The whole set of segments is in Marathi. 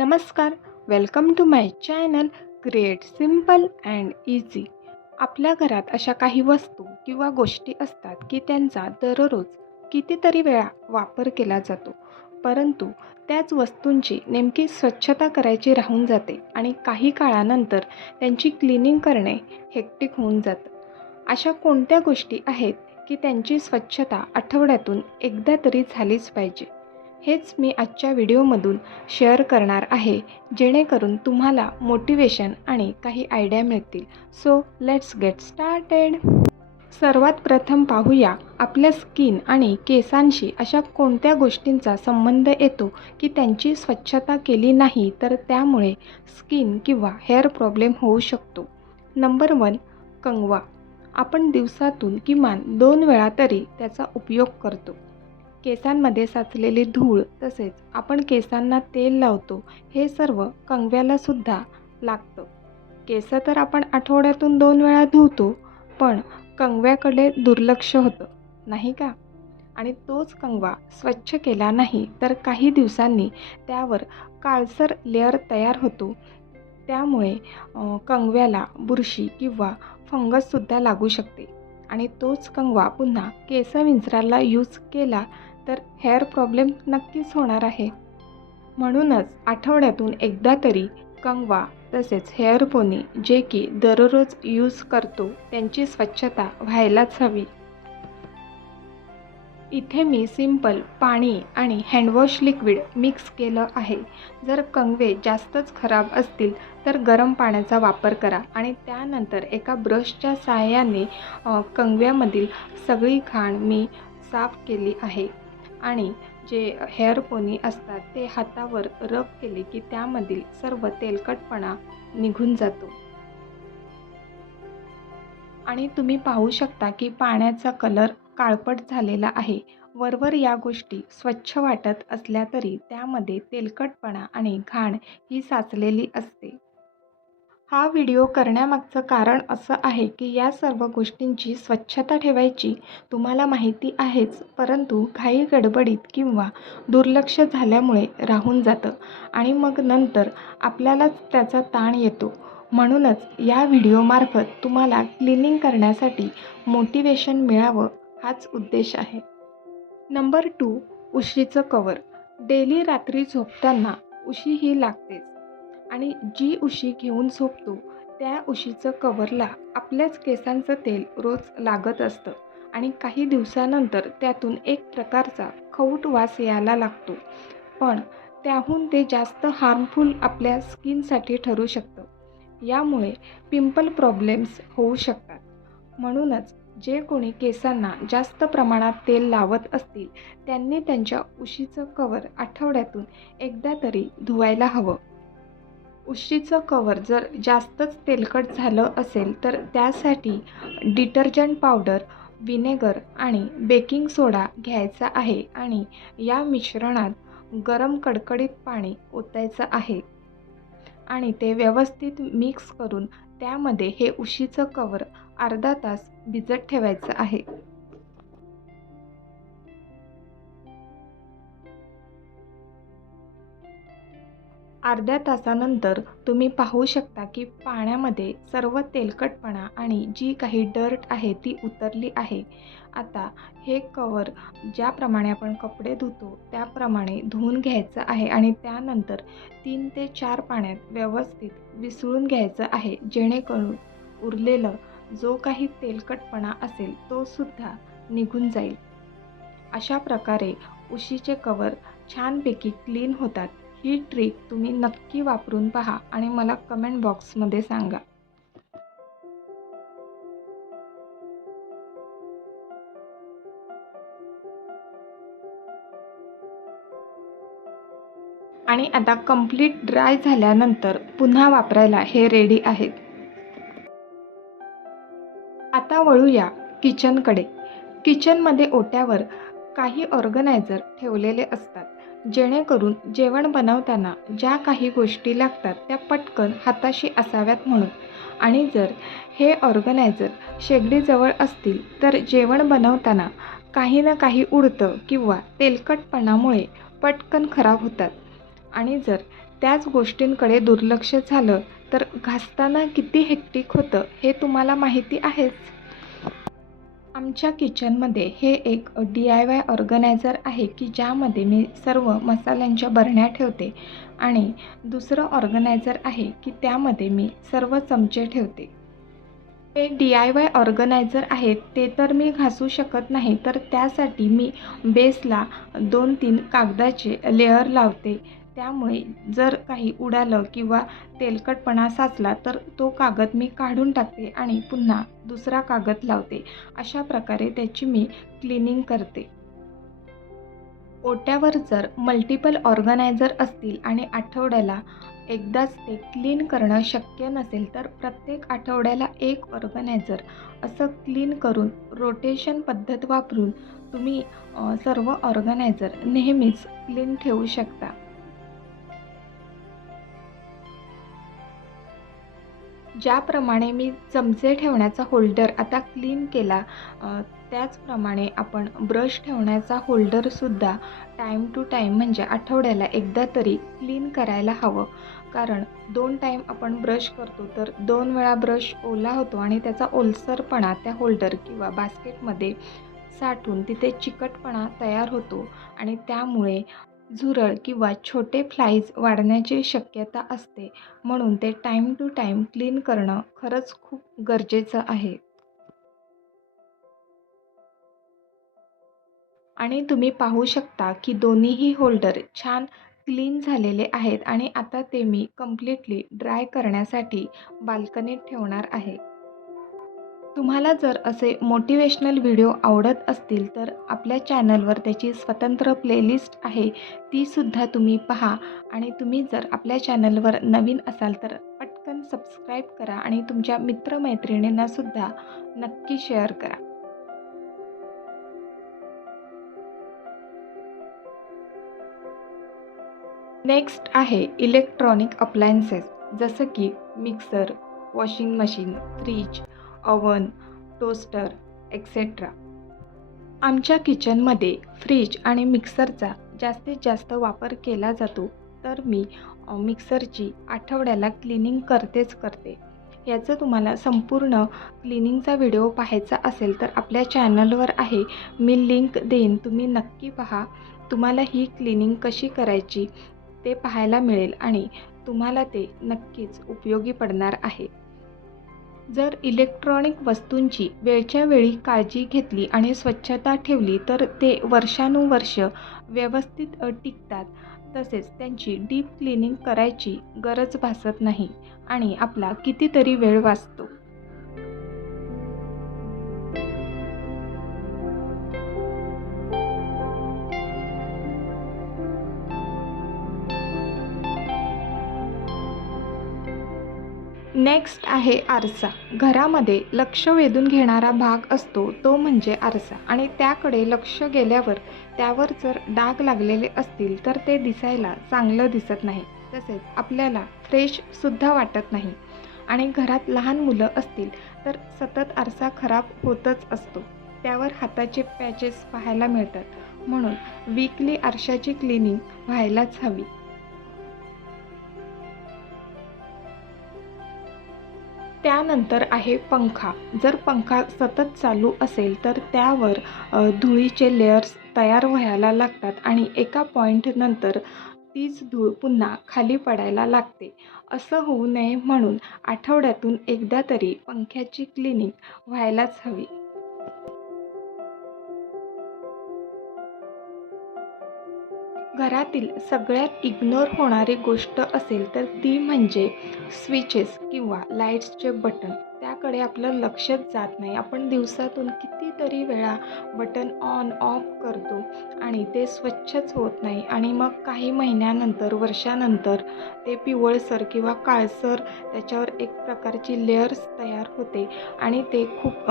नमस्कार. Welcome to my channel create simple and easy आपल्या घरात अशा काही वस्तू किंवा गोष्टी असतात की त्यांचा दररोज कितीतरी वेळा वापर केला जातो. परंतु त्याच वस्तूंची नेमकी स्वच्छता करायची राहून जाते आणि काही काळानंतर त्यांची क्लिनिंग करणे हेक्टिक होऊन जातं. अशा कोणत्या गोष्टी आहेत की त्यांची स्वच्छता आठवड्यातून एकदा तरी झालीच पाहिजे? हेच मी आजच्या व्हिडिओमधून शेअर करणार आहे जेणेकरून तुम्हाला मोटिवेशन आणि काही आयडिया मिळतील. सो लेट्स गेट स्टार्टेड सर्वात प्रथम पाहूया आपल्या स्किन आणि केसांशी अशा कोणत्या गोष्टींचा संबंध येतो की त्यांची स्वच्छता केली नाही तर त्यामुळे स्किन किंवा हेअर प्रॉब्लेम होऊ शकतो? नंबर वन कंगवा. आपण दिवसातून किमान दोन वेळा तरी त्याचा उपयोग करतो. केसांमध्ये साचलेली धूळ तसेच आपण केसांना तेल लावतो हे सर्व कंगव्यालासुद्धा लागतं. केस तर आपण आठवड्यातून दोन वेळा धुतो पण कंगव्याकडे दुर्लक्ष होतं नाही का? आणि तोच कंगवा स्वच्छ केला नाही तर काही दिवसांनी त्यावर काळसर लेअर तयार होतो. त्यामुळे कंगव्याला बुरशी किंवा फंगससुद्धा लागू शकते. आणि तोच कंगवा पुन्हा केस विंचरायला यूज केला तर हेअर प्रॉब्लेम नक्कीच होणार आहे. म्हणूनच आठवड्यातून एकदा तरी कंगवा तसेच हेअर पोनी जे की दररोज यूज करतो त्यांची स्वच्छता व्हायलाच हवी. इथे मी सिंपल पाणी आणि हँडवॉश लिक्विड मिक्स केलं आहे. जर कंगवे जास्तच खराब असतील तर गरम पाण्याचा वापर करा आणि त्यानंतर एका ब्रशच्या सहाय्याने कंगव्यामधील सगळी घाण मी साफ केली आहे. आणि जे हेअर पोनी असतात ते हातावर रब केले की त्यामधील सर्व तेलकटपणा निघून जातो. आणि तुम्ही पाहू शकता की पाण्याचा कलर काळपट झालेला आहे. वरवर या गोष्टी स्वच्छ वाटत असल्या तरी त्यामध्ये तेलकटपणा आणि घाण ही साचलेली असते. हा व्हिडिओ करण्यामागचं कारण असं आहे की या सर्व गोष्टींची स्वच्छता ठेवायची तुम्हाला माहिती आहेच परंतु घाई गडबडीत किंवा दुर्लक्ष झाल्यामुळे राहून जातं आणि मग नंतर आपल्यालाच त्याचा ताण येतो. म्हणूनच या व्हिडिओमार्फत तुम्हाला क्लिनिंग करण्यासाठी मोटिवेशन मिळावं हाच उद्देश आहे. नंबर टू उशीचं कवर डेली रात्री झोपताना उशी ही लागतेच. आणि जी उशी घेऊन झोपतो त्या उशीचं कवरला आपल्याच केसांचं तेल रोज लागत असतं आणि काही दिवसानंतर त्यातून एक प्रकारचा खवूट वास यायला लागतो. पण त्याहून ते जास्त हार्मफुल आपल्या स्किनसाठी ठरू शकतं. यामुळे पिंपल प्रॉब्लेम्स होऊ शकतात. म्हणूनच जे कोणी केसांना जास्त प्रमाणात तेल लावत असतील त्यांनी त्यांच्या उशीचं कवर आठवड्यातून एकदा तरी धुवायला हवं. उशीचं कवर जर जास्तच तेलकट झालं असेल तर त्यासाठी डिटर्जंट पावडर विनेगर आणि बेकिंग सोडा घ्यायचा आहे आणि या मिश्रणात गरम कडकडीत पाणी ओतायचं आहे. आणि ते व्यवस्थित मिक्स करून त्यामध्ये हे उशीचं कवर अर्धा तास भिजत ठेवायचं आहे. अर्ध्या तासानंतर तुम्ही पाहू शकता की पाण्यामध्ये सर्व तेलकटपणा आणि जी काही डर्ट आहे ती उतरली आहे. आता हे कवर ज्याप्रमाणे आपण कपडे धुतो त्याप्रमाणे धुवून घ्यायचं आहे आणि त्यानंतर तीन ते चार पाण्यात व्यवस्थित विसळून घ्यायचं आहे जेणेकरून उरलेलं जो काही तेलकटपणा असेल तो सुद्धा निघून जाईल. अशा प्रकारे उशीचे कवर छानपैकी क्लीन होतात. ही ट्रिक तुम्ही नक्की वापरून पहा आणि मला कमेंट बॉक्समध्ये सांगा. आणि आता कंप्लीट ड्राय झाल्यानंतर पुन्हा वापरायला हे रेडी आहेत. आता वळूया किचनकडे किचनमध्ये ओट्यावर काही ऑर्गनायझर ठेवलेले असतात. जेणेकरून जेवण बनवताना ज्या काही गोष्टी लागतात त्या पटकन हाताशी असाव्यात म्हणून. आणि जर हे ऑर्गनायझर शेगडीजवळ असतील तर जेवण बनवताना काही ना काही उडतं किंवा तेलकटपणामुळे पटकन खराब होतात. आणि जर त्याच गोष्टींकडे दुर्लक्ष झालं तर घासताना किती हेक्टिक होतं हे तुम्हाला माहिती आहेच. आमच्या किचनमध्ये हे एक डी आय वाय ऑर्गनायझर आहे की ज्यामध्ये मी सर्व मसाल्यांच्या बरण्या ठेवते आणि दुसरं ऑर्गनायझर आहे की त्यामध्ये मी सर्व चमचे ठेवते. ते डी आय वाय ऑर्गनायझर आहेत ते तर मी घासू शकत नाही तर त्यासाठी मी बेसला दोन तीन कागदाचे लेअर लावते. त्यामुळे जर काही उडालं किंवा तेलकटपणा साचला तर तो कागद मी काढून टाकते आणि पुन्हा दुसरा कागद लावते. अशा प्रकारे त्याची मी क्लिनिंग करते. ओट्यावर जर मल्टिपल ऑर्गनायझर असतील आणि आठवड्याला एकदाच ते क्लीन करणं शक्य नसेल तर प्रत्येक आठवड्याला एक ऑर्गनायझर असं क्लीन करून रोटेशन पद्धत वापरून तुम्ही सर्व ऑर्गनायझर नेहमीच क्लीन ठेवू शकता. ज्याप्रमाणे मी चमचे ठेवण्याचा होल्डर आता क्लीन केला त्याचप्रमाणे आपण ब्रश ठेवण्याचा होल्डरसुद्धा टाईम टू टाईम म्हणजे आठवड्याला एकदा तरी क्लीन करायला हवं. कारण दोन टाईम आपण ब्रश करतो तर दोन वेळा ब्रश ओला होतो आणि त्याचा ओलसरपणा त्या होल्डर किंवा बास्केटमध्ये साठून तिथे चिकटपणा तयार होतो. आणि त्यामुळे झुरळ किंवा छोटे फ्लाईज वाढण्याची शक्यता असते. म्हणून ते टाईम टू टाईम क्लीन करणं खरंच खूप गरजेचं आहे. आणि तुम्ही पाहू शकता की दोन्हीही होल्डर छान क्लीन झालेले आहेत आणि आता ते मी कम्प्लिटली ड्राय करण्यासाठी बाल्कनीत ठेवणार आहे. तुम्हाला जर असे मोटिवेशनल व्हिडिओ आवडत असतील तर आपल्या चॅनलवर त्याची स्वतंत्र प्लेलिस्ट आहे तीसुद्धा तुम्ही पहा. आणि तुम्ही जर आपल्या चॅनलवर नवीन असाल तर पटकन सबस्क्राईब करा आणि तुमच्या मित्रमैत्रिणींनासुद्धा नक्की शेअर करा. नेक्स्ट आहे इलेक्ट्रॉनिक अप्लायन्सेस जसं की mixer washing machine fridge oven toaster etcetera आमच्या किचनमध्ये फ्रीज आणि मिक्सरचा जास्तीत जास्त वापर केला जातो तर मी मिक्सरची आठवड्याला क्लिनिंग करतेच करते. याचं तुम्हाला संपूर्ण क्लिनिंगचा व्हिडिओ पाहायचा असेल तर आपल्या चॅनलवर आहे. मी लिंक देईन तुम्ही नक्की पहा. तुम्हाला ही क्लिनिंग कशी करायची ते पाहायला मिळेल आणि तुम्हाला ते नक्कीच उपयोगी पडणार आहे. जर इलेक्ट्रॉनिक वस्तूंची वेळच्या वेळी काळजी घेतली आणि स्वच्छता ठेवली तर ते वर्षानुवर्ष व्यवस्थित टिकतात. तसेच त्यांची डीप क्लिनिंग करायची गरज भासत नाही आणि आपला कितीतरी वेळ वाचतो. नेक्स्ट आहे आरसा. घरामध्ये लक्ष वेधून घेणारा भाग असतो तो म्हणजे आरसा. आणि त्याकडे लक्ष गेल्यावर त्यावर जर डाग लागलेले असतील तर ते दिसायला चांगलं दिसत नाही. तसेच आपल्याला फ्रेशसुद्धा वाटत नाही. आणि घरात लहान मुलं असतील तर सतत आरसा खराब होतच असतो. त्यावर हाताचे पॅचेस पाहायला मिळतात. म्हणून वीकली आरशाची क्लिनिंग व्हायलाच हवी. त्यानंतर आहे पंखा. जर पंखा सतत चालू असेल तर त्यावर धुळीचे लेयर्स तयार व्हायला लागतात आणि एका पॉईंटनंतर तीच धूळ पुन्हा खाली पडायला लागते. असं होऊ नये म्हणून आठवड्यातून एकदा तरी पंख्याची क्लिनिंग व्हायलाच हवी. घरातील सगळ्यात इग्नोर होणारी गोष्ट असेल तर ती म्हणजे स्विचेस किंवा लाईट्सचे बटन त्याकडे आपलं लक्षच जात नाही. आपण दिवसातून कितीतरी वेळा बटन ऑन ऑफ करतो आणि ते स्वच्छच होत नाही. आणि मग काही महिन्यानंतर वर्षानंतर ते पिवळसर किंवा काळसर त्याच्यावर एक प्रकारची लेअर्स तयार होते. आणि ते खूप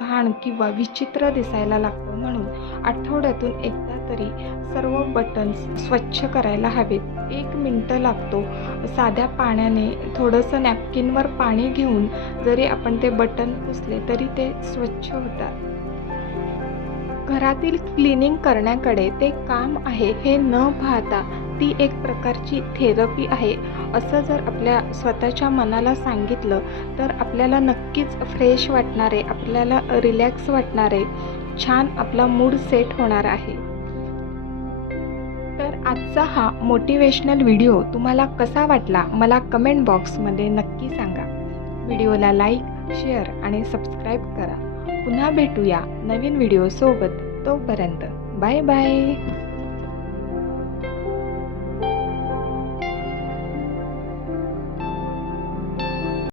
घाण किंवा विचित्र दिसायला लागतं म्हणून आठवड्यातून एकदा तरी सर्व बटन्स स्वच्छ करायला हवेत. एक मिनटं लागतो. साध्या पाण्याने थोडंसं नॅपकिनवर पाणी घेऊन जरी आपण ते बटन पुसले तरी ते स्वच्छ होतात. घरातील क्लिनिंग करण्याकडे ते काम आहे हे न पाहता ती एक प्रकारची थेरपी आहे. असं जर आपल्या स्वतःच्या मनाला सांगितलं तर आपल्याला नक्कीच फ्रेश वाटणार आहे आपल्याला रिलॅक्स वाटणार आहे छान आपला मूड सेट होणार आहे. तर आजचा हा मोटिवेशनल व्हिडिओ तुम्हाला कसा वाटला मला कमेंट बॉक्समध्ये नक्की सांगा. व्हिडिओला लाईक शेअर आणि सबस्क्राईब करा. पुन्हा भेटूया नवीन व्हिडिओसोबत तोपर्यंत बाय बाय